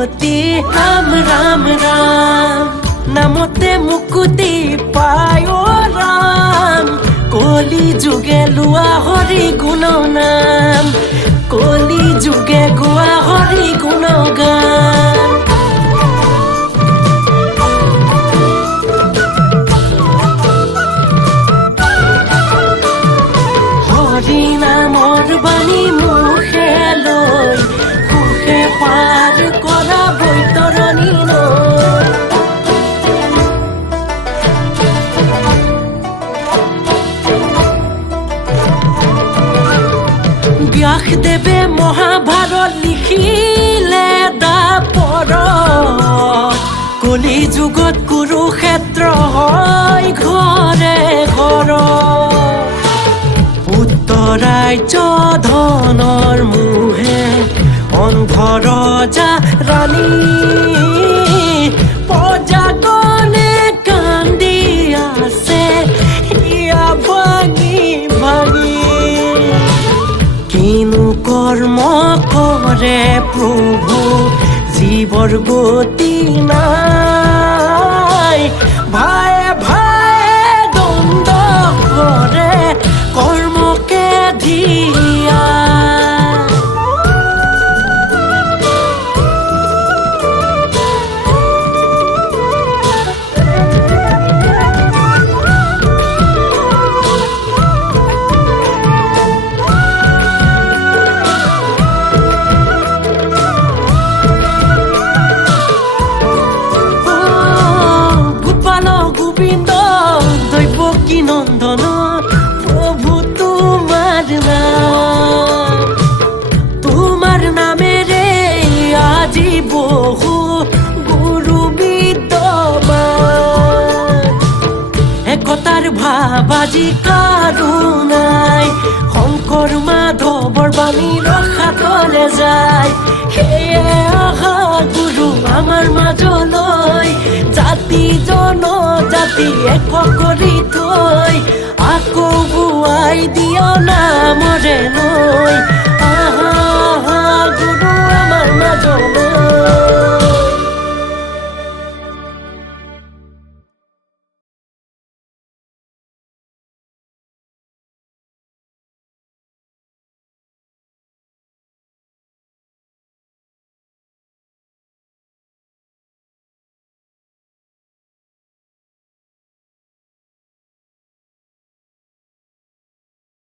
গতি ৰাম ৰাম ৰাম নামতে মুকুতি পায় ৰাম কলি যুগে লোৱা হৰি গুণ নাম কলি যুগে গোৱা হৰি গুণ গান হৰি নামৰ বাণী মুখে লৈ সুখে পাৰ কৰা বৈতৰণি নৈ ব্যাসদেৱে মহাভাৰত লিখিলে দাপৰ কলি যুগত কুৰুক্ষেত্ৰ হয় ঘৰে ঘৰ উত্তৰাজ্য ধনৰ মোহে অন্ধ ৰজা ৰাণী প্ৰজাগণে কান্দি আছে ইয়া ভাঙি ভাঙি কিনো কৰ্ম কৰে প্ৰভু জীৱৰ গতি নাই ভায়ে ভায়ে দ্বন্দ্ব কৰে কৰ্মকে ধিয়া নন্দন প্ৰভু তোমাৰ নামেৰে আজি বহু গুৰু বিদ্যমান একতাৰ ভাব আজি কাৰু নাই শংকৰ মাধৱৰ বাণী ৰখা তলে যায় সেয়ে আহা গুৰু আমাৰ মাজলৈ জাতি জনজাতি এক কৰি থৈ আকৌ বুৱাই দিয় নামৰে নৈ আহা গুৰু আমাৰ মাজলৈ